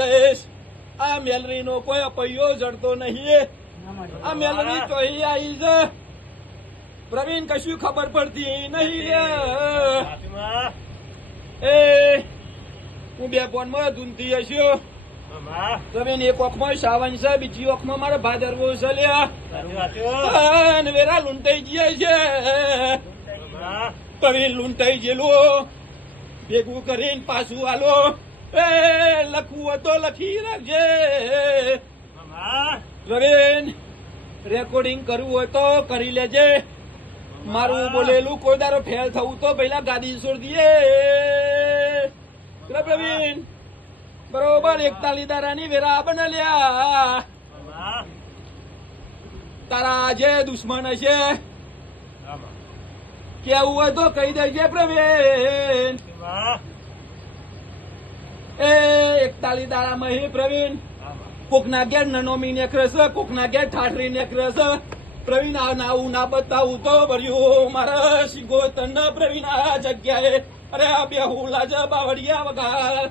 જઈશ આ મેલરી નો કોઈ અપૈયો જડતો નહીં આ મેલરી તો આવી છે. પ્રવીણ કશું ખબર પડતી નહીં એ હું બે ફોનમાં ધૂનતી હશ્યો પ્રવીણ એક ઓખમાં સાવન છે બીજી ઓખમાં મારે ભાદરવો છે લ્યા. વેરા લૂંટાઈ ગયા છે. પ્રવીણ લૂંટાઈ ગયેલું. ભેગું કરીને પાછું આલો. એ લખવું હોય તો લખી રાખજે. મામા. રેકોર્ડિંગ કરવું હોય તો કરી લેજે. મારું બોલેલું કોઈ દારો ફેલ થવું તો પહેલા ગાદી છોડી દઈએ પ્રવીણ બરોબર એકતાલી દારાની વેરા બના લ્યા. તારા જે દુશ્મન હશે. કેવું હોય તો કહી દેજે પ્રવીણ. એકતાલી દાડામાં હે પ્રવીણ? કોકના ઘેર નનોમી નેકરે છે, કોકના ઘેર ઠાઠરી ને છે. પ્રવીણ, આ નાવું ના બતાવું તો ભર્યું મારા શીગો તન પ્રવીણ આ જગ્યાએ. અરે આ બે હું લાજ બાવડિયા વગા